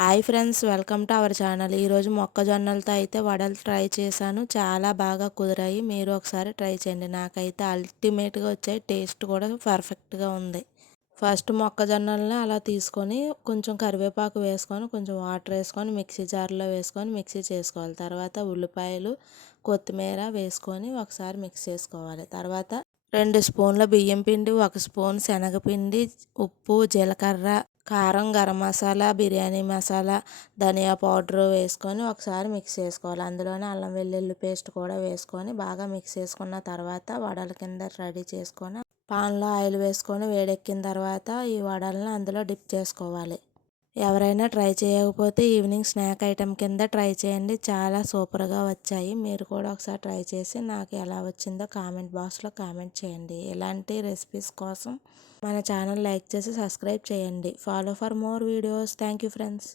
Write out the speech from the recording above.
Hi friends, welcome to our channel. ఈరోజు మొక్కజొన్నలతో అయితే వడలు ట్రై చేశాను. చాలా బాగా కుదిరాయి. మీరు ఒకసారి ట్రై చేయండి. నాకైతే అల్టిమేట్గా వచ్చాయి. టేస్ట్ కూడా పర్ఫెక్ట్గా ఉంది. ఫస్ట్ మొక్కజొన్నలని అలా తీసుకొని కొంచెం కరివేపాకు వేసుకొని కొంచెం వాటర్ వేసుకొని మిక్సీ జార్లో వేసుకొని మిక్సీ చేసుకోవాలి. తర్వాత ఉల్లిపాయలు, కొత్తిమీర వేసుకొని ఒకసారి మిక్స్ చేసుకోవాలి. తర్వాత 2 స్పూన్ల బియ్యం పిండి, 1 స్పూన్ శనగపిండి, ఉప్పు, జీలకర్ర, కారం, గరం మసాలా, బిర్యానీ మసాలా, ధనియా పౌడర్ వేసుకొని ఒకసారి మిక్స్ చేసుకోవాలి. అందులోనే అల్లం వెల్లుల్లి పేస్ట్ కూడా వేసుకొని బాగా మిక్స్ చేసుకున్న తర్వాత వడల కింద రెడీ చేసుకొని పాన్లో ఆయిల్ వేసుకొని వేడెక్కిన తర్వాత ఈ వడలను అందులో డిప్ చేసుకోవాలి. ఎవరైనా ట్రై చేయకపోతే ఈవినింగ్ స్నాక్ ఐటెం కింద ట్రై చేయండి. చాలా సూపర్గా వచ్చాయి. మీరు కూడా ఒకసారి ట్రై చేసి నాకు ఎలా వచ్చిందో కామెంట్ బాక్స్లో కామెంట్ చేయండి. ఇలాంటి రెసిపీస్ కోసం మన ఛానల్ లైక్ చేసి సబ్స్క్రైబ్ చేయండి. Follow for more videos. Thank you friends.